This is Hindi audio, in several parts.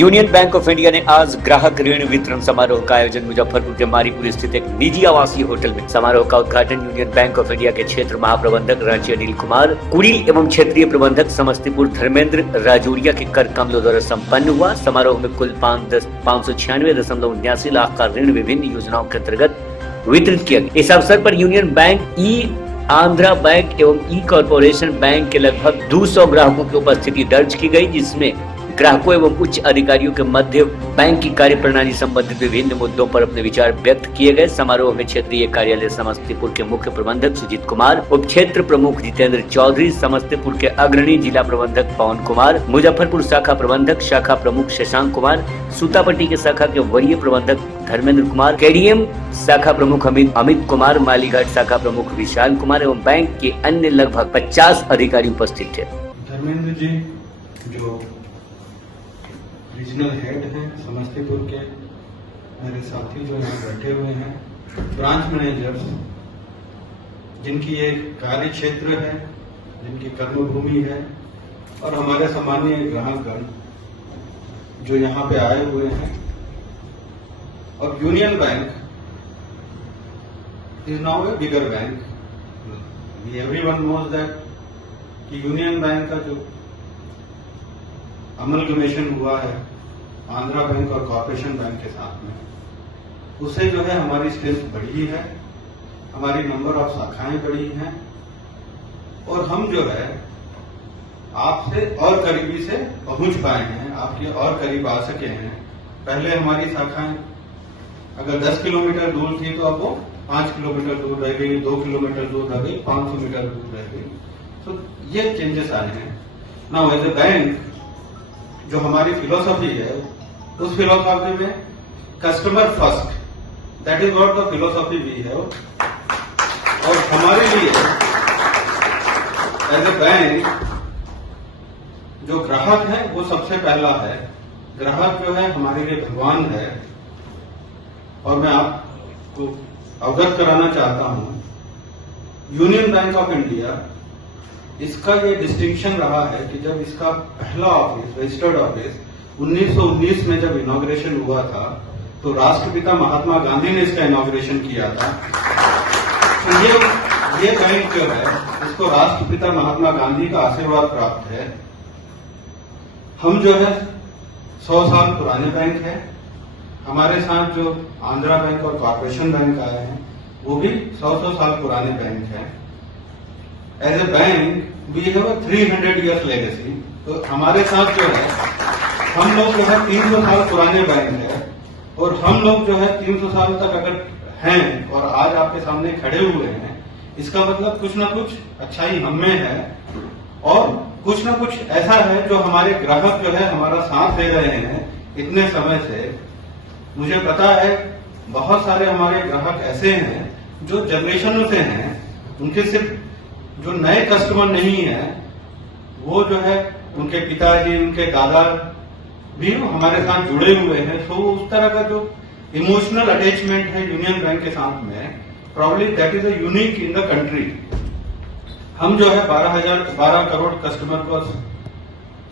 यूनियन बैंक ऑफ इंडिया ने आज ग्राहक ऋण वितरण समारोह का आयोजन मुजफ्फरपुर के मारीपुर स्थित एक निजी आवासीय होटल में। समारोह का उद्घाटन यूनियन बैंक ऑफ इंडिया के क्षेत्र महाप्रबंधक रांची अनिल कुमार, कुड़िल एवं क्षेत्रीय प्रबंधक समस्तीपुर धर्मेंद्र राजौरिया के कर कमलों द्वारा सम्पन्न हुआ। समारोह में कुल 596.79 लाख का ऋण विभिन्न योजनाओं के अंतर्गत वितरित किया गया। इस अवसर पर यूनियन बैंक, आंध्रा बैंक एवं ई कॉर्पोरेशन बैंक के लगभग 200 ग्राहकों की उपस्थिति दर्ज की गई, जिसमें ग्राहकों एवं उच्च अधिकारियों के मध्य बैंक की कार्यप्रणाली संबंधित विभिन्न मुद्दों पर अपने विचार व्यक्त किए गए। समारोह में क्षेत्रीय कार्यालय समस्तीपुर के मुख्य प्रबंधक सुजीत कुमार, उप क्षेत्र प्रमुख जितेंद्र चौधरी, समस्तीपुर के अग्रणी जिला प्रबंधक पवन कुमार, मुजफ्फरपुर शाखा प्रबंधक शाखा प्रमुख शशांक कुमार, सूतापट्टी के शाखा के वरीय प्रबंधक धर्मेंद्र कुमार, केडीएम शाखा प्रमुख अमित कुमार, मालीघाट शाखा प्रमुख विशाल कुमार एवं बैंक के अन्य लगभग 50 अधिकारी उपस्थित थे। धर्मेंद्र जी जो रीजनल हेड हैं समस्तीपुर के, मेरे साथी जो यहाँ बैठे हुए हैं, ब्रांच मैनेजर्स जिनकी एक कार्य क्षेत्र है, जिनकी कर्मभूमि है, और हमारे सामान्य ग्राहकगण जो यहाँ पे आए हुए हैं। और Union Bank is now a bigger bank. Everyone knows that कि यूनियन बैंक का जो अमलगमेशन हुआ है आंध्रा बैंक और कॉर्पोरेशन बैंक के साथ में, उससे जो है हमारी स्ट्रेंथ बढ़ी है, हमारी नंबर ऑफ शाखाएं बढ़ी हैं, और हम जो है आपसे और करीबी से पहुंच पाए हैं, आपके और करीब आ सके हैं। पहले हमारी शाखाएं अगर 10 किलोमीटर दूर थी तो अब वो 5 किलोमीटर दूर रह गई, 2 किलोमीटर दूर रह गई, 500 मीटर दूर रह गई। तो ये चेंजेस आए हैं। नाउ एज ए बैंक जो हमारी फिलोसॉफी है, उस फिलोसॉफी में customer first, that is what the philosophy we have. और हमारे लिए एज ए बैंक जो ग्राहक है वो सबसे पहला है। ग्राहक जो है हमारे लिए भगवान है। और मैं आपको अवगत कराना चाहता हूं, यूनियन बैंक ऑफ इंडिया, इसका ये डिस्टिंक्शन रहा है कि जब इसका पहला ऑफिस, रजिस्टर्ड ऑफिस 1919 में जब इनॉग्रेशन हुआ था, तो राष्ट्रपिता महात्मा गांधी ने इसका इनॉग्रेशन किया था। तो ये बैंक जो है, इसको राष्ट्रपिता महात्मा गांधी का आशीर्वाद प्राप्त है। हम जो है 100 साल पुराने बैंक है। हमारे साथ जो आंध्रा बैंक और कॉर्पोरेशन बैंक आए हैं, वो भी 100 साल पुराने बैंक हैं। As a bank we have a 300 years legacy. तो हमारे साथ जो है हम लोग जो है 300 साल पुराने बैंक है, और हम लोग जो है 300 साल तक अगर हैं और आज आपके सामने खड़े हुए हैं, इसका मतलब कुछ ना कुछ अच्छाई हम में है, और कुछ ना कुछ ऐसा है जो हमारे ग्राहक जो है हमारा साथ दे रहे हैं इतने समय से। मुझे पता है बहुत सारे हमारे ग्राहक ऐसे हैं जो जनरेशनों से हैं, उनके सिर्फ जो नए कस्टमर नहीं है, वो जो है उनके पिताजी, उनके दादा भी हमारे साथ जुड़े हुए हैं। तो उस तरह का जो इमोशनल अटैचमेंट है यूनियन बैंक के साथ में, probably that is a unique in the country. हम जो है 12 करोड़ कस्टमर को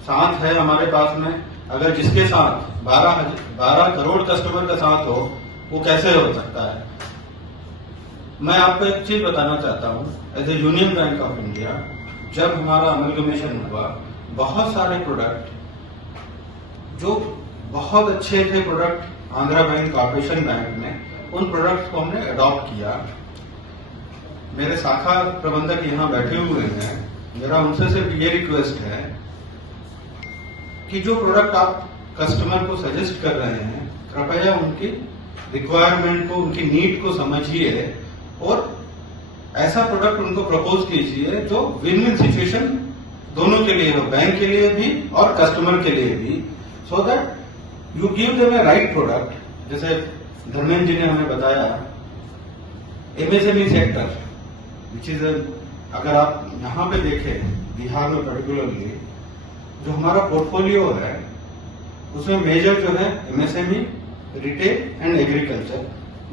साथ है हमारे पास में। अगर जिसके साथ 12 करोड़ कस्टमर का साथ हो, वो कैसे हो सकता है। मैं आपको एक चीज बताना चाहता हूं, as a Union Bank of India जब हमारा अमलगमेशन हुआ, बहुत सारे प्रोडक्ट जो बहुत अच्छे थे product Andhra bank, corporation bank में, उन प्रोडक्ट्स को हमने अडॉप्ट किया। मेरे शाखा प्रबंधक यहाँ बैठे हुए हैं, मेरा उनसे सिर्फ ये रिक्वेस्ट है कि जो प्रोडक्ट आप कस्टमर को सजेस्ट कर रहे हैं, कृपया उनकी रिक्वायरमेंट को, उनकी नीड को समझिए और ऐसा प्रोडक्ट उनको प्रपोज कीजिए जो विन विन सिचुएशन दोनों के लिए हो, बैंक के लिए भी और कस्टमर के लिए भी, so that you give them A right product. जैसे धर्मेंद्र जी ने हमें बताया एमएसएमई सेक्टर, विच इज, अगर आप यहाँ पे देखें बिहार में पर्टिकुलरली जो हमारा पोर्टफोलियो है, उसमें मेजर जो है MSME, retail and agriculture,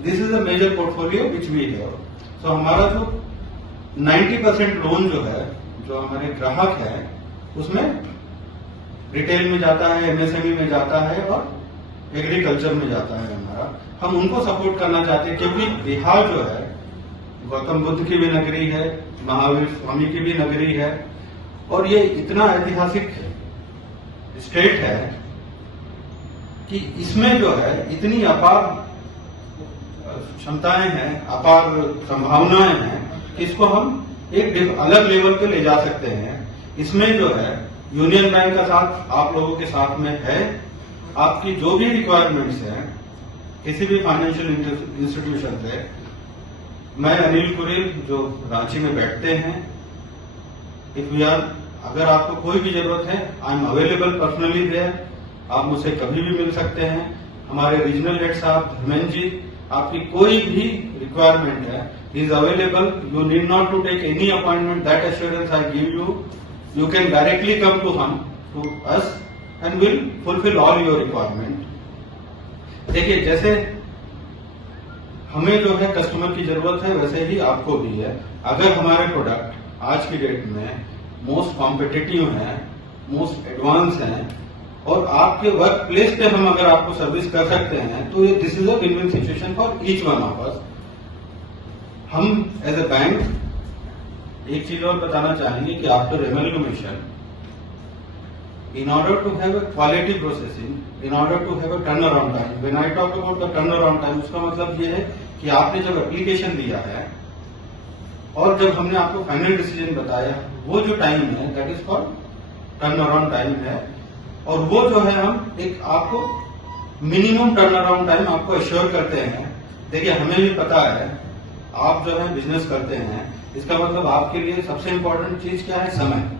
this is a major portfolio which we have. तो हमारा जो 90% लोन जो है, जो हमारे ग्राहक है, उसमें रिटेल में जाता है, एमएसएमई में जाता है और एग्रीकल्चर में जाता है हमारा। हम उनको सपोर्ट करना चाहते हैं क्योंकि बिहार जो है गौतम बुद्ध की भी नगरी है, महावीर स्वामी की भी नगरी है और ये इतना ऐतिहासिक स्टेट है कि इसमें जो है इतनी अपार क्षमताएं हैं, अपार संभावनाएं हैं कि इसको हम एक अलग लेवल पे ले जा सकते हैं। इसमें जो है यूनियन बैंक का साथ आप लोगों के साथ में है। आपकी जो भी रिक्वायरमेंट्स हैं किसी भी फाइनेंशियल इंस्टीट्यूशन से, मैं अनिल कुरेल जो रांची में बैठते हैं, इफ वी आर, अगर आपको कोई भी जरूरत है, I am available personally there, आप मुझसे कभी भी मिल सकते हैं। हमारे रीजनल हेड साहब धर्मेंद्र जी, आपकी कोई भी रिक्वायरमेंट है, is available. You need not to take any appointment, that assurance I give you. You can directly come to us and will fulfil all your requirement. देखिए, जैसे हमें जो है कस्टमर की जरूरत है वैसे ही आपको भी है। अगर हमारे प्रोडक्ट आज की डेट में मोस्ट कॉम्पिटिटिव हैं, मोस्ट एडवांस हैं और आपके वर्क प्लेस पे हम अगर आपको सर्विस कर सकते हैं तो ये this is a win win situation for each one of us. हम एज ए बैंक एक चीज और बताना चाहेंगे कि after amalgamation, in order to have a quality processing, in order to have a turnaround time, when I talk about the turnaround time, उसका मतलब ये है कि आपने जब एप्लीकेशन दिया है और जब हमने आपको फाइनल डिसीजन बताया, वो जो टाइम है that is called turnaround time है। और वो जो है हम एक आपको मिनिमम टर्नअराउंड टाइम आपको एश्योर करते हैं। देखिए, हमें भी पता है आप जो है बिजनेस करते हैं, इसका मतलब आपके लिए सबसे इंपॉर्टेंट चीज क्या है? समय।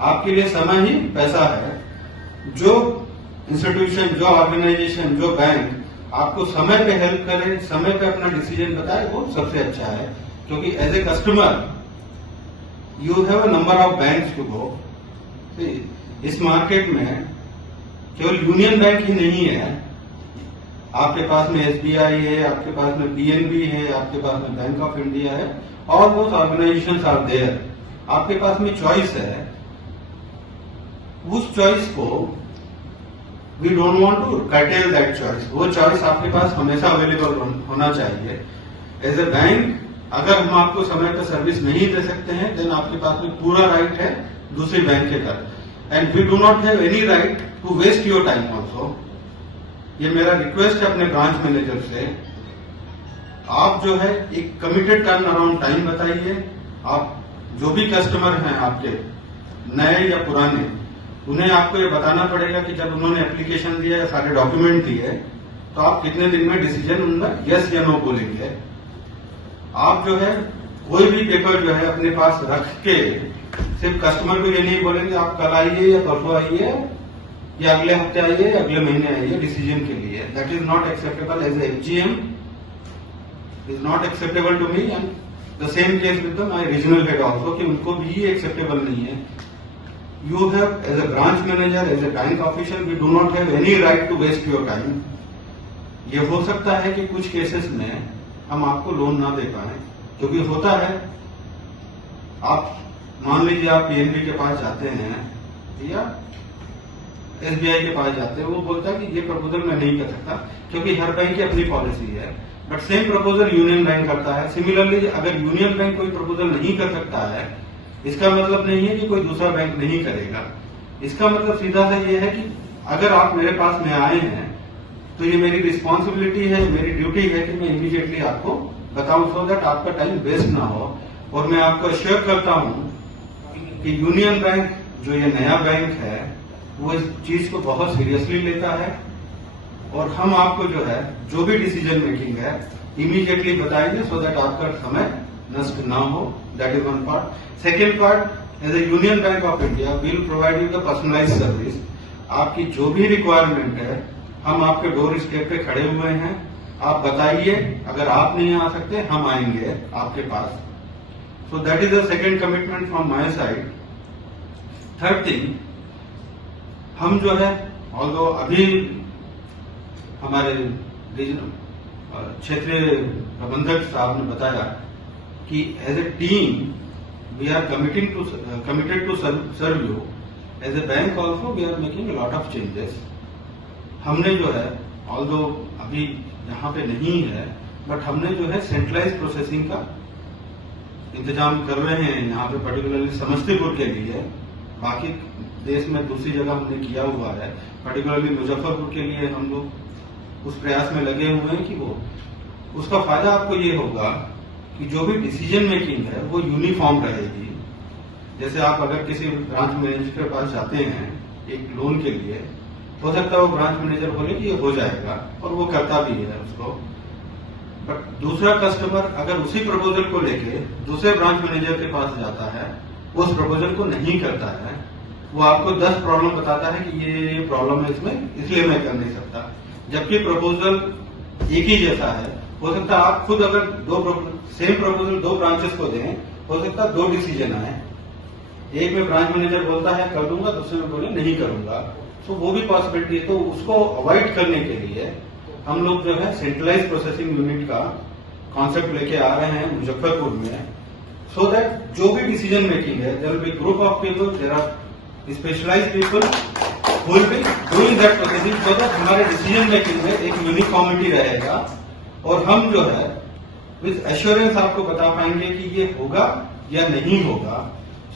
आपके लिए समय ही पैसा है। जो इंस्टीट्यूशन, जो ऑर्गेनाइजेशन, जो बैंक आपको समय पे हेल्प करे, समय पे अपना डिसीजन बताए, वो सबसे अच्छा है। क्योंकि as a customer you have a number of banks to go. इस मार्केट में केवल यूनियन बैंक ही नहीं है, आपके पास में एसबीआई है, आपके पास में पीएनबी है, आपके पास में बैंक ऑफ इंडिया है, और वो ऑर्गेनाइजेशन आर देयर। आपके पास में चॉइस है। उस चॉइस को we don't want to curtail that choice. वो चॉइस आपके पास हमेशा अवेलेबल होना चाहिए। एज ए बैंक अगर हम आपको समय पर सर्विस नहीं दे सकते हैं, देन आपके पास में पूरा राइट है दूसरी बैंक के तरफ। And we do not have any right to waste your time also. ये मेरा रिक्वेस्ट है अपने ब्रांच मैनेजर से, आप जो है एक कमिटेड टर्न अराउंड टाइम बताइए। आप जो भी कस्टमर हैं आपके, नए या पुराने, उन्हें आपको ये बताना पड़ेगा कि जब उन्होंने एप्लीकेशन दिया या सारे डॉक्यूमेंट दिए तो आप कितने दिन में डिसीजन उनका यस या नो बोलेंगे। आप जो है कोई भी पेपर जो है अपने पास रख के सिर्फ कस्टमर को ये नहीं बोलेंगे आप कल आइए या परसों आइए या अगले हफ्ते आइए या अगले महीने आइए डिसीजन के लिए। That is not acceptable as a FGM, is not acceptable to me. And the same case with my regional head also, कि उनको भी एक्सेप्टेबल नहीं है। You have, as a branch manager, as a bank official, we do not have any right to waste your time. ये हो सकता है कि कुछ केसेस में हम आपको लोन ना दे पाए, क्योंकि होता है, आप मान लीजिए आप पीएनबी के पास जाते हैं या एसबीआई के पास जाते हैं, वो बोलता है कि ये प्रपोजल मैं नहीं कर सकता, क्योंकि हर बैंक की अपनी पॉलिसी है। But same proposal union bank करता है। सिमिलरली अगर यूनियन बैंक कोई प्रपोजल नहीं कर सकता है, इसका मतलब नहीं है कि कोई दूसरा बैंक नहीं करेगा। इसका मतलब सीधा सा ये है कि अगर आप मेरे पास में आए हैं तो ये मेरी रिस्पॉन्सिबिलिटी है, मेरी ड्यूटी है कि मैं इमीडिएटली आपको बताऊं, सो दैट आपका टाइम वेस्ट ना हो। और मैं आपको अश्योर करता हूं कि यूनियन बैंक जो ये नया बैंक है वो इस चीज को बहुत सीरियसली लेता है और हम आपको जो है जो भी डिसीजन मेकिंग है इमीडिएटली बताएंगे, सो दैट आपका समय नष्ट ना हो। That is one part. Second part, as a Union Bank of India will provide you the personalise service. आपकी जो भी रिक्वायरमेंट है हम आपके डोर स्टेप पे खड़े हुए हैं। आप बताइए, अगर आप नहीं आ सकते हम आएंगे आपके पास। So that is the second commitment from my side. Third thing, हम जो है ऑल्दो अभी हमारे क्षेत्रीय प्रबंधक साहब ने बताया कि as a team we are committed to serve you as a bank also we are making lot of changes. हमने जो है ऑल्दो अभी यहाँ पे नहीं है, बट हमने जो है सेंट्रलाइज प्रोसेसिंग का इंतजाम कर रहे हैं यहाँ पे, पर्टिकुलरली समस्तीपुर के लिए। बाकी देश में दूसरी जगह हमने किया हुआ है, पर्टिकुलरली मुजफ्फरपुर के लिए हम लोग उस प्रयास में लगे हुए हैं कि वो उसका फायदा आपको ये होगा कि जो भी डिसीजन मेकिंग है वो यूनिफॉर्म रहेगी। जैसे आप अगर किसी ब्रांच मैनेजर के पास जाते हैं एक लोन के लिए, हो सकता है वो ब्रांच मैनेजर बोले कि ये हो जाएगा, और वो करता भी है उसको। बट दूसरा कस्टमर अगर उसी प्रपोजल को लेके दूसरे ब्रांच मैनेजर के पास जाता है, वो उस प्रपोजल को नहीं करता है, वो आपको 10 प्रॉब्लम बताता है कि ये प्रॉब्लम है इसमें, इसलिए मैं कर नहीं सकता। जबकि प्रपोजल एक ही जैसा है। हो सकता है आप खुद अगर सेम प्रपोजल 2 ब्रांचेस को दें, हो सकता है 2 डिसीजन आए। एक में ब्रांच मैनेजर बोलता है कर दूंगा, दूसरे में बोले नहीं करूंगा, तो वो भी पॉसिबिलिटी है। तो उसको अवॉइड करने के लिए हम लोग जो है सेंट्रलाइज प्रोसेसिंग यूनिट का कॉन्सेप्ट लेके आ रहे हैं मुजफ्फरपुर में, सो दैट जो भी डिसीजन मेकिंग है, there will be group of people, there are specialised people who will be doing that processing, so that हमारे डिसीजन मेकिंग में एक यूनिफॉर्मिटी रहेगा, और हम जो है विद एश्योरेंस आपको बता पाएंगे कि ये होगा या नहीं होगा।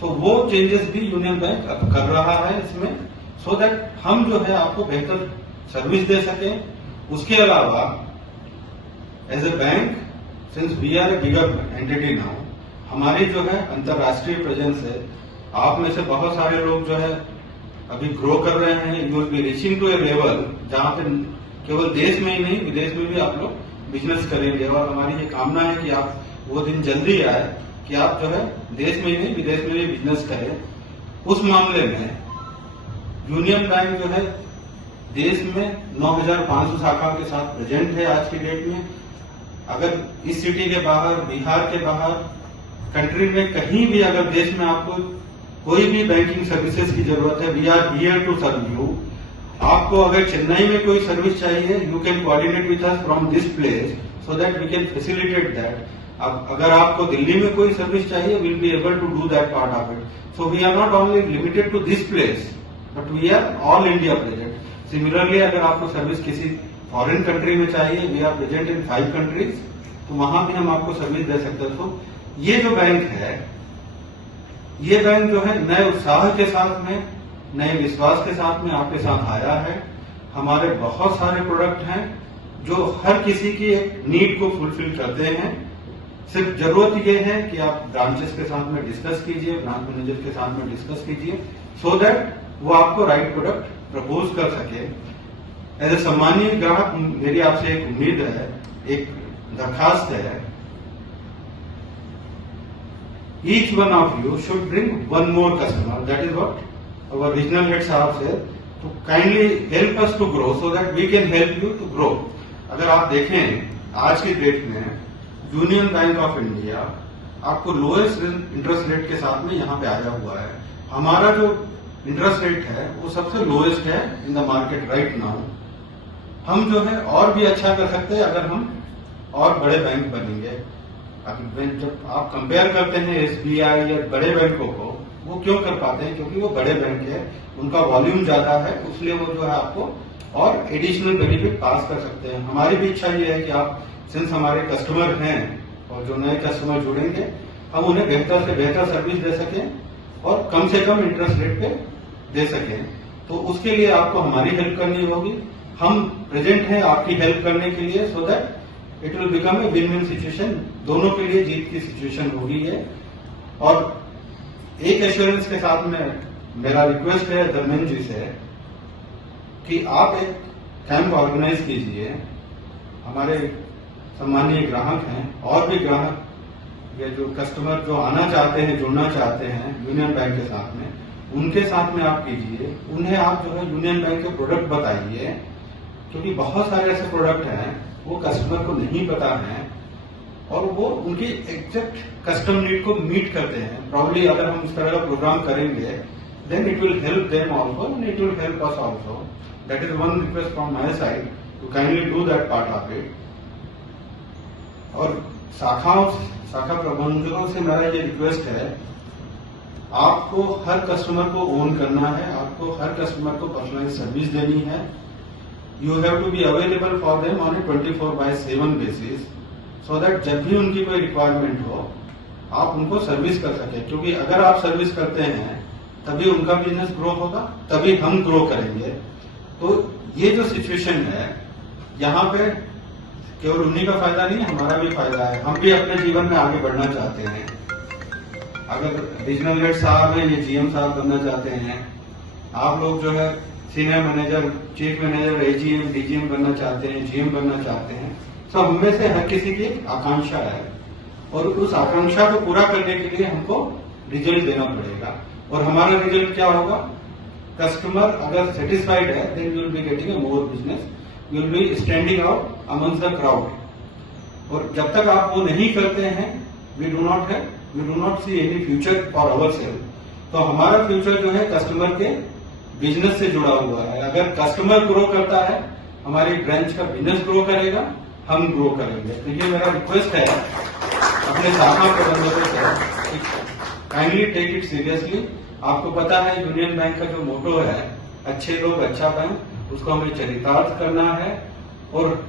सो वो चेंजेस भी यूनियन बैंक अब कर रहा है इसमें, सो दैट हम जो है आपको बेहतर सर्विस दे सके। उसके अलावा as a bank, since we are a bigger entity now, हमारी जो है अंतर्राष्ट्रीय प्रेजेंस है। आप में से बहुत सारे लोग जो है अभी ग्रो कर रहे हैं, you will be reaching to a level जहां पे केवल देश में ही नहीं विदेश में भी आप लोग बिजनेस करेंगे, और हमारी ये कामना है कि आप वो दिन जल्दी आए कि आप जो है देश में ही नहीं विदेश में भी बिजनेस करें। उस मामले में यूनियन बैंक जो है देश में 9,500 शाखा के साथ प्रेजेंट है आज की डेट में। अगर इस सिटी के बाहर, बिहार के बाहर, कंट्री में कहीं भी अगर देश में आपको कोई भी बैंकिंग सर्विसेज की जरूरत है, we are here to serve you. आपको अगर चेन्नई में कोई सर्विस चाहिए, you can coordinate with us from this place so that we can facilitate that. अब अगर आपको दिल्ली में कोई सर्विस चाहिए, will be able to do that part of it. So we are not only limited to this place, but we are all India present. Similarly अगर आपको सर्विस किसी फॉरेन कंट्री में चाहिए, we are present in 5 countries, तो वहां भी हम आपको सर्विस दे सकते हैं। तो ये जो बैंक है, ये बैंक जो है नए उत्साह के साथ में, नए विश्वास के साथ में आपके साथ आया है। हमारे बहुत सारे प्रोडक्ट हैं जो हर किसी की एक नीड को फुलफिल करते हैं। सिर्फ जरूरत ये है कि आप ब्रांचेस के साथ में डिस्कस कीजिए, ब्रांच मैनेजर के साथ में डिस्कस कीजिए, सो दैट वो आपको राइट प्रोडक्ट प्रपोज कर सके। एज ए सम्मानीय ग्राहक, मेरी आपसे एक उम्मीद है, एक दरखास्त है, each one of you should bring one more customer. That is what our regional head साहब said. To kindly help us to grow so that we can help you to grow. अगर आप देखें आज की डेट में यूनियन बैंक ऑफ इंडिया आपको लोएस्ट इंटरेस्ट रेट के साथ में यहाँ पे आया हुआ है। हमारा जो इंटरेस्ट रेट है वो सबसे लोएस्ट है in the market right now. हम जो है और भी अच्छा कर सकते हैं अगर हम और बड़े बैंक बनेंगे। जब आप कंपेयर करते हैं एसबीआई या बड़े बैंकों को, वो क्यों कर पाते हैं? क्योंकि वो बड़े बैंक है, उनका वॉल्यूम ज्यादा है, इसलिए वो जो है आपको और एडिशनल बेनिफिट पास कर सकते हैं। हमारी भी इच्छा ये है कि आप सिंस हमारे कस्टमर हैं और जो नए कस्टमर जुड़ेंगे, हम उन्हें बेहतर से बेहतर सर्विस दे सकें और कम से कम इंटरेस्ट रेट पे दे सकें। तो उसके लिए आपको हमारी हेल्प करनी होगी। हम प्रेजेंट हैं आपकी हेल्प करने के लिए, so that it will become a win win situation, दोनों के लिए जीत की सिचुएशन होगी है। और एक एश्योरेंस के साथ में मेरा रिक्वेस्ट है धर्मेंद्र जी से कि आप एक कैंप ऑर्गेनाइज कीजिए। हमारे सम्मानीय ग्राहक हैं और भी ग्राहक या जो कस्टमर जो आना चाहते हैं, जुड़ना चाहते हैं यूनियन बैंक के साथ में, उनके साथ में आप कीजिए। उन्हें आप जो है यूनियन बैंक के प्रोडक्ट बताइए, क्योंकि बहुत सारे ऐसे प्रोडक्ट हैं वो कस्टमर को नहीं पता है और वो उनकी एग्जैक्ट कस्टम नीड को मीट करते हैं। प्रॉब्ली अगर हम इस तरह का प्रोग्राम करेंगे, then it will help them also and it will help us also. That is one request from my side to kindly do that part of it. और शाखा प्रबंधकों से मेरा ये रिक्वेस्ट है आपको हर कस्टमर को ओन करना है, आपको हर कस्टमर को पर्सनलाइज सर्विस देनी है। You have to be available for them on a 24/7 basis, so that जब भी उनकी कोई रिक्वायरमेंट हो आप उनको सर्विस कर सके, क्योंकि अगर आप सर्विस करते हैं तभी उनका बिजनेस ग्रो होगा, तभी हम ग्रो करेंगे। तो ये जो सिचुएशन है यहाँ पे केवल उन्हीं का फायदा नहीं, हमारा भी फायदा है। हम भी अपने जीवन में आगे बढ़ना चाहते हैं। अगर रीजनल हेड साहब हैं, ये जीएम साहब बनना चाहते हैं, आप लोग जो है senior manager, chief manager, AGM, DGM बनना चाहते हैं, जीएम बनना चाहते हैं, तो हम में से हर किसी की आकांक्षा है और उस आकांक्षा को पूरा करने के लिए हमको रिजल्ट देना पड़ेगा। और हमारा रिजल्ट क्या होगा? कस्टमर अगर सेटिस्फाइड है then you will be getting a more business, you will be standing out amongst the crowd. और जब तक आप वो नहीं करते हैं, we do not see any future for our self. तो हमारा फ्यूचर जो है कस्टमर के बिजनेस से जुड़ा हुआ है। अगर कस्टमर ग्रो करता है, हमारी ब्रांच का बिजनेस ग्रो करेगा, हम ग्रो करेंगे। तो ये मेरा रिक्वेस्ट है अपने शाखा प्रबंधकों से, काइंडली टेक इट सीरियसली। आपको पता है यूनियन बैंक का जो मोटो है, अच्छे लोग अच्छा बैंक, उसको हमें चरितार्थ करना है। और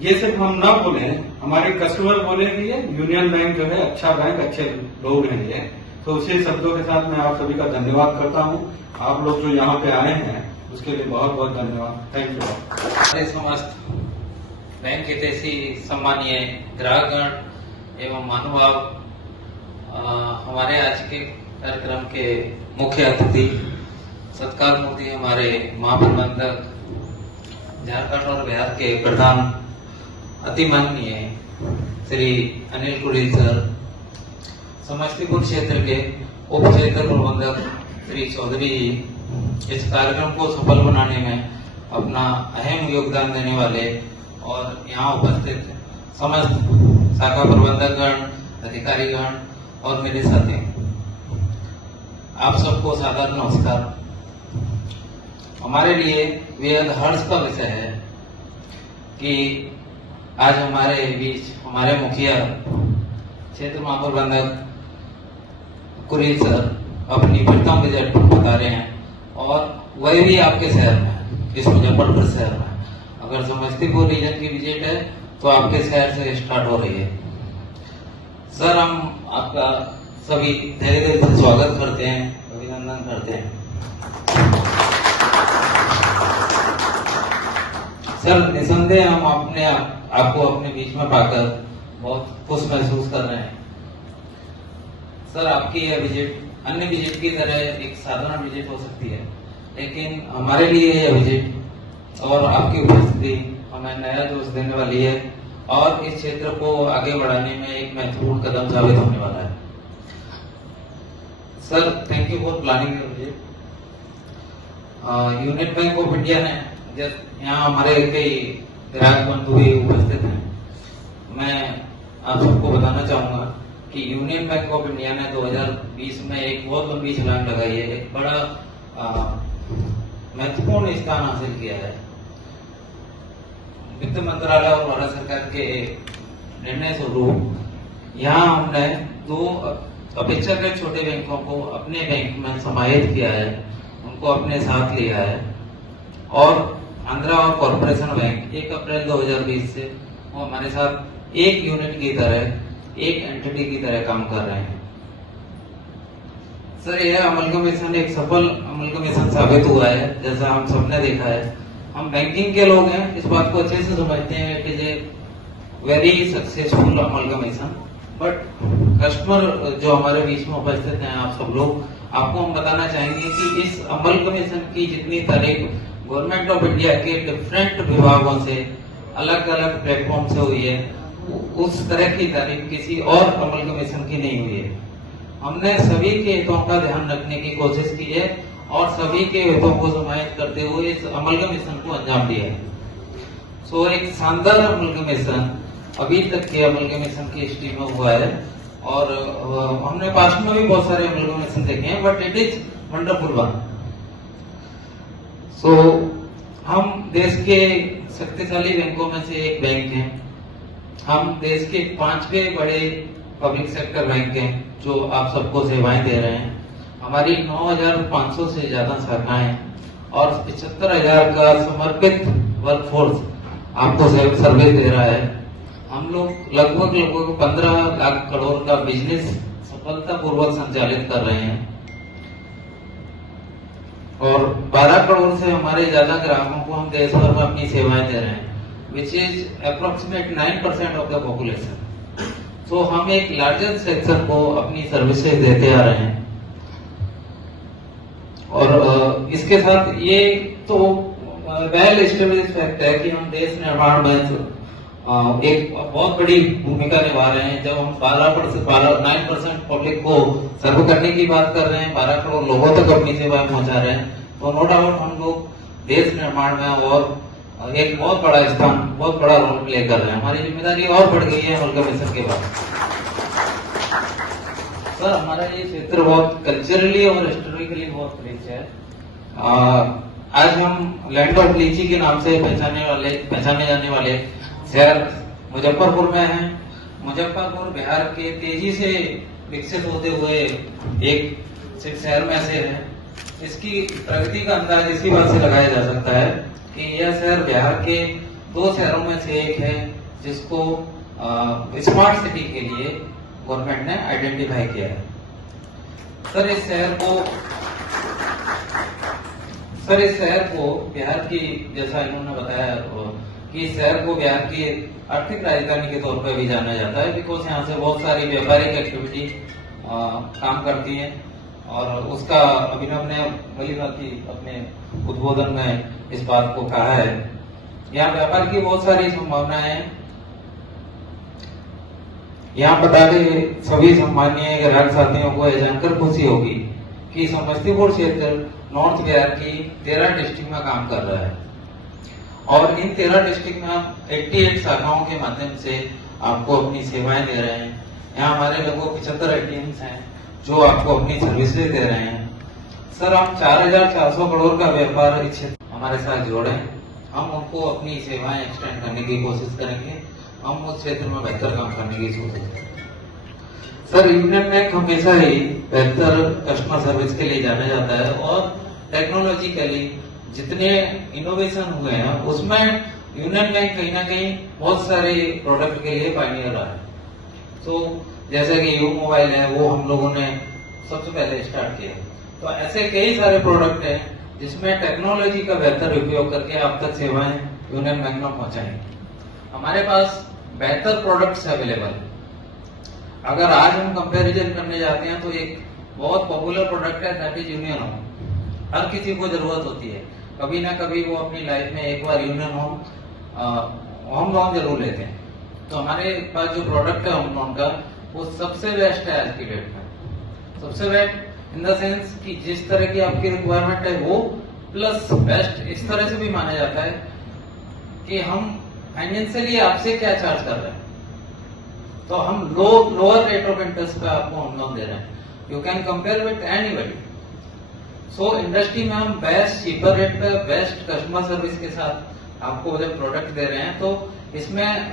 ये सिर्फ हम ना बोले, हमारे कस्टमर बोले कि ये यूनियन बैंक जो है अच्छा बैंक, अच्छे लोग हैं ये। तो उसी शब्दों के साथ मैं आप सभी का धन्यवाद करता हूँ। आप लोग जो यहाँ पे आए हैं उसके लिए बहुत बहुत धन्यवाद। Thank you. हमारे समस्त बैंक हितैषी सम्मानीय ग्राहकगण एवं महानुभाव, हमारे आज के कार्यक्रम के मुख्य अतिथि, सत्कार मूर्ति हमारे महाप्रबंधक झारखंड और बिहार के प्रधान अति माननीय श्री अनिल कुरेल सर, समस्तीपुर क्षेत्र के उप क्षेत्र प्रबंधक श्री चौधरी जी, इस कार्यक्रम को सफल बनाने में अपना अहम योगदान देने वाले और यहाँ उपस्थित समस्त शाखा प्रबंधकगण, अधिकारीगण और मेरे साथी, आप सबको सादर नमस्कार। हमारे लिए बेहद हर्ष का विषय है कि आज हमारे बीच हमारे मुखिया क्षेत्र महाप्रबंधक कुरेल सर अपनी प्रथम विजिट बता रहे हैं, और वह भी आपके शहर में, इस मुजफ्फरपुर शहर में। अगर समस्तीपुर रीजन की विजिट है तो आपके शहर से स्टार्ट हो रही है। सर, हम आपका सभी तहे दिल से स्वागत करते हैं, अभिनंदन करते हैं। सर, निसंदेह हम आपको अपने बीच में पाकर बहुत खुश महसूस कर रहे हैं। सर, आपकी यह विजिट अन्य विजिट की तरह एक साधारण विजिट हो सकती है, लेकिन हमारे लिए यह विजिट और आपकी उपस्थिति हमें नया जोश देने वाली है और इस क्षेत्र को आगे बढ़ाने में एक महत्वपूर्ण कदम साबित होने वाला है। Sir, thank you for planning your visit. Union Bank of India ने, यहाँ हमारे कई ग्राहक बंधु भी उपस्थित हैं, मैं आप सबको बताना चाहूंगा कि यूनियन बैंक ऑफ इंडिया ने 2020 में एक बहुत लंबी छलांग लगाई है, एक बड़ा महत्वपूर्ण स्थान हासिल किया है। वित्त मंत्रालय और भारत सरकार के निर्णय स्वरूप यहाँ हमने 2 अपेक्षाकृत छोटे बैंकों को अपने बैंक में समाहित किया है, उनको अपने साथ लिया है, और आंध्रा और कॉर्पोरेशन बैंक 1 अप्रैल 2020 से वो हमारे साथ एक यूनिट की तरह, एक एंटिटी की तरह काम कर रहे हैं। सर, यह अमलगमेशन एक सफल अमलगमेशन साबित हुआ है, जैसा हम सबने देखा है। हम बैंकिंग के लोग हैं, इस बात को अच्छे से समझते हैं कि ये very successful amalgamation. But customer जो हमारे बीच में उपस्थित हैं, आप सब लोग, आपको हम बताना चाहेंगे कि इस अमलगमेशन की जितनी तारीफ गवर्नमेंट ऑफ इंडिया के डिफरेंट विभागों से, अलग अलग प्लेटफॉर्म से हुई है, उस तरह की तारीफ किसी और अमलगमेशन की नहीं हुई है। हमने सभी के हितों का ध्यान रखने की कोशिश की है और सभी के हितों को समाहित करते हुए इस अमलगमेशन को अंजाम दिया है। सो एक शानदार अमलगमेशन अभी तक के अमलगमेशन की हिस्ट्री में हुआ है, और हमने पास्ट में भी बहुत सारे अमलगमेशन देखे हैं, but it is wonderful one. So हम देश के शक्तिशाली बैंकों में से एक बैंक हैं। हम देश के 5वें बड़े पब्लिक सेक्टर बैंक हैं जो आप सबको सेवाएं दे रहे हैं। हमारी 9,500 से ज्यादा शाखाएं और 75,000 का समर्पित वर्कफोर्स आपको सर्विस दे रहा है। हम लोग लगभग 15 लाख करोड़ का बिजनेस सफलतापूर्वक संचालित कर रहे हैं और 12 करोड़ से हमारे ज्यादा ग्राहकों को हम देश भर में अपनी सेवाएं दे रहे हैं, which is approximate 9% of the population. तो हम एक लार्जेस्ट सेक्शन को अपनी सर्विसेज देते आ रहे हैं और इसके साथ ये तो वेल एस्टेब्लिश्ड फैक्ट है कि हम देश निर्माण में एक बहुत बड़ी भूमिका निभा रहे हैं। जब हम 9% पब्लिक को सर्व करने की बात कर रहे हैं, 12 करोड़ लोगों तक अपनी सेवाएं पहुंचा रहे हैं, तो नो डाउट हम लोग देश निर्माण में और एक बहुत बड़ा स्थान, बहुत बड़ा रोल प्ले कर रहे हैं। हमारी जिम्मेदारी और बढ़ गई है अमलकमिशन के बाद। सर, हमारा ये क्षेत्र बहुत कल्चरली और हिस्टोरिकली बहुत रिच है। आज हम लैंड ऑफ लीची के नाम से पहचाने जाने वाले शहर मुजफ्फरपुर में हैं। मुजफ्फरपुर बिहार के तेजी से विकसित होते हुए एक शहर में से है। इसकी प्रगति का अंदाज इसी बात से लगाया जा सकता है कि यह शहर बिहार के 2 शहरों में से एक है जिसको स्मार्ट सिटी के लिए गवर्नमेंट ने आइडेंटिफाई किया है। सर, इस शहर को बिहार की, जैसा इन्होंने बताया कि इस शहर को बिहार की आर्थिक राजधानी के तौर पर भी जाना जाता है, बिकॉज यहाँ से बहुत सारी व्यापारिक एक्टिविटी काम करती है और उसका अभिनव ने की अपने उद्बोधन में इस बात को कहा है। यहाँ व्यापार की बहुत सारी संभावनाएं हैं। यहाँ बता दें सभी सम्मानीय ग्राहक साथियों को यह जानकर खुशी होगी कि समस्तीपुर क्षेत्र नॉर्थ बिहार की 13 डिस्ट्रिक्ट में काम कर रहा है और इन 13 डिस्ट्रिक्ट में हम 88 शाखाओं के माध्यम से आपको अपनी सेवाएं दे रहे हैं। यहाँ हमारे लगभग 75 एटीएम्स हैं जो आपको अपनी सर्विसेज दे रहे हैं। सर, हम 4,400 करोड़ का व्यापार इस क्षेत्र हमारे साथ जोड़े, हम उनको अपनी सेवाएं एक्सटेंड करने की कोशिश करेंगे। हम उस क्षेत्र में बेहतर काम करने की सोच रहे हैं। सर, यूनियन बैंक हमेशा ही बेहतर कस्टमर सर्विस के लिए जाना जाता है और टेक्नोलॉजिकली जितने इनोवेशन हुए हैं उसमें यूनियन बैंक कहीं ना कहीं बहुत सारे प्रोडक्ट के लिए पायनियर रहा है। तो जैसे कि यू मोबाइल है, वो हम लोगों ने सबसे पहले स्टार्ट किया। तो ऐसे कई सारे प्रोडक्ट हैं जिसमें टेक्नोलॉजी का बेहतर उपयोग करके आप तक सेवाएं यूनियन बैंक में पहुंचाएंगे। हमारे पास बेहतर प्रोडक्ट्स अवेलेबल। अगर आज हम कंपैरिजन करने जाते हैं तो एक बहुत पॉपुलर प्रोडक्ट है, दैट इज यूनियन होम। हर किसी को जरूरत होती है, कभी ना कभी वो अपनी लाइफ में एक बार यूनियन होम लोन जरूर लेते हैं। तो हमारे पास जो प्रोडक्ट है होम लोन का, वो सबसे बेस्ट है आज की डेट में। सबसे बेस्ट इन द सेंस कि जिस तरह की आपकी रिक्वायरमेंट है वो प्लस बेस्ट इस तरह से भी माना जाता है कि हम फाइनेंशियली आपसे क्या चार्ज कर रहे हैं। तो हम लोअर रेट ऑफ इंटरेस्ट पे आपको होम लोन दे रहे हैं। You can compare with anybody. So industry में हम बेस्ट चीपर रेट पे बेस्ट कस्टमर सर्विस के साथ आपको जब प्रोडक्ट दे रहे हैं तो इसमें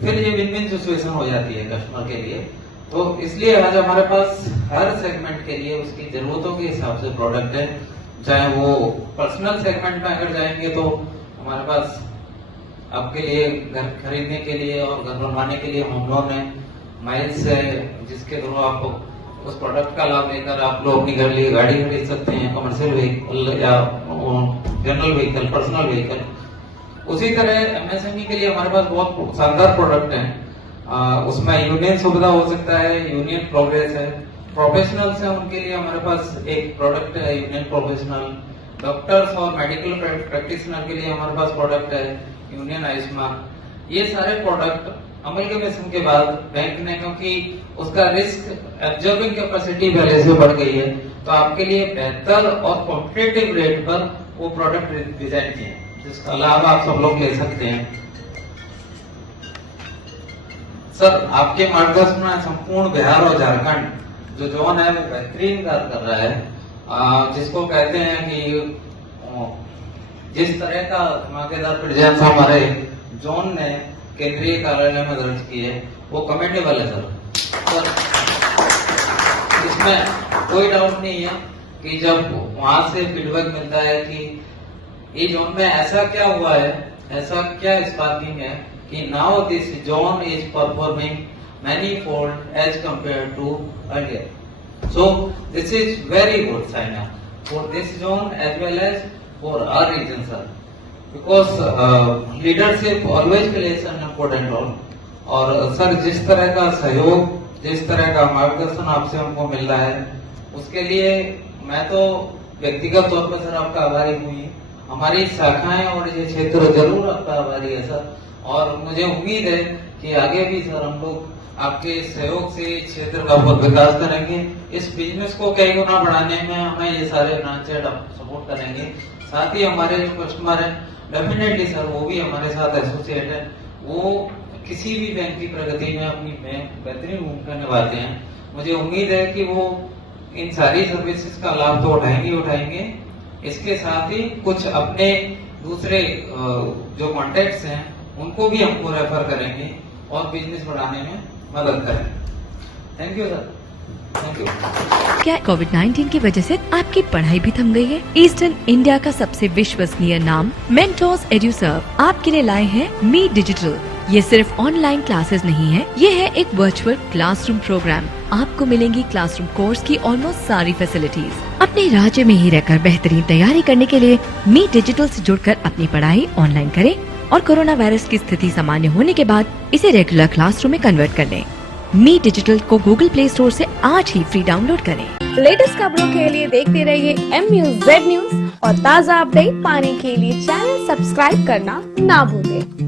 फिर ये विन विन सिचुएशन हो जाती है कस्टमर के लिए। तो इसलिए आज हमारे पास हर सेगमेंट के लिए उसकी जरूरतों के हिसाब से प्रोडक्ट है। चाहे वो पर्सनल सेगमेंट में अगर जाएंगे तो हमारे पास आपके लिए घर खरीदने के लिए और घर बनवाने के लिए होम लोन है, माइल्स है जिसके थ्रू आप उस प्रोडक्ट का लाभ लेकर आप लोग अपनी घर लिए गाड़ी खरीद सकते हैं, कमर्शियल व्हीकल या जनरल व्हीकल, पर्सनल व्हीकल। उसी तरह एमएसएमई के लिए हमारे पास बहुत शानदार प्रोडक्ट हैं। उसमें यूनियन सुविधा हो सकता है, यूनियन प्रोग्रेस है। प्रोफेशनल्स हैं उनके लिए हमारे पास एक प्रोडक्ट है यूनियन प्रोफेशनल। डॉक्टर्स और मेडिकल प्रैक्टिशनर के लिए हमारे पास प्रोडक्ट है यूनियन आयुष्मान। ये सारे प्रोडक्ट अमलकमिशन के बाद बैंक ने, क्योंकि उसका रिस्क एब्जॉर्बिंग कैपेसिटी पहले से बढ़ गई है, तो आपके लिए बेहतर और कॉम्पिटिटिव रेट पर वो प्रोडक्ट डिजाइन किए हैं जिसका लाभ आप सब लोग ले सकते हैं। सर, आपके मार्गदर्शन में संपूर्ण बिहार और झारखंड जो जोन है वो बेहतरीन कार्य कर रहा है। जिसको कहते हैं कि जिस तरह का धमाकेदार प्रेजेंस हमारे जोन ने केंद्रीय कार्यालय में दर्ज की है वो कमेंडेबल है सर। इसमें कोई डाउट नहीं है कि जब वहां से फीडबैक मिलता है कि ये जोन में ऐसा क्या हुआ है, ऐसा क्या स्पार्किंग है कि now this zone is performing many fold as compare to earlier. So this is very good sign for this zone as well as for our region, sir. Because leadership always plays an important role. और सर जिस तरह का सहयोग, जिस तरह का मार्गदर्शन आपसे हमको मिल रहा है, उसके लिए मैं तो व्यक्तिगत तौर पर सर आपका आभारी हुई. हमारी शाखाएं और ये क्षेत्र जरूर आपका आभारी है सर. और मुझे उम्मीद है कि आगे भी सर हम लोग आपके सहयोग से क्षेत्र का बहुत विकास करेंगे. इस बिजनेस को कई गुना बढ़ाने में हमें ये सारे ब्रांचेड सपोर्ट करेंगे. साथ ही हमारे जो कस्टमर हैं डेफिनेटली सर वो भी हमारे साथ एसोसिएट है. वो किसी भी बैंक की प्रगति में अपनी बेहतरीन भूमिका निभाते हैं. मुझे उम्मीद है कि वो इन सारी सर्विसेज का लाभ तो उठाएंगे. इसके साथ ही कुछ अपने दूसरे जो कॉन्टेक्ट्स हैं उनको भी हमको रेफर करेंगे और बिजनेस बढ़ाने में मदद करें. Thank you sir. Thank you. क्या कोविड-19 की वजह से आपकी पढ़ाई भी थम गई है? ईस्टर्न इंडिया का सबसे विश्वसनीय नाम मेंटोर्स एड्यूसर्व आपके लिए लाए हैं मीट डिजिटल. ये सिर्फ ऑनलाइन क्लासेस नहीं है, ये है एक वर्चुअल क्लासरूम प्रोग्राम. आपको मिलेंगी क्लासरूम कोर्स की ऑलमोस्ट सारी फैसिलिटीज. अपने राज्य में ही रहकर बेहतरीन तैयारी करने के लिए मीट डिजिटल से जुड़कर अपनी पढ़ाई ऑनलाइन करें और कोरोना वायरस की स्थिति सामान्य होने के बाद इसे रेगुलर क्लासरूम में कन्वर्ट कर लें. मीट डिजिटल को गूगल प्ले स्टोर से आज ही फ्री डाउनलोड करें. लेटेस्ट खबरों के लिए देखते रहिए MUZ न्यूज और ताज़ा अपडेट पाने के लिए चैनल सब्सक्राइब करना ना भूलें.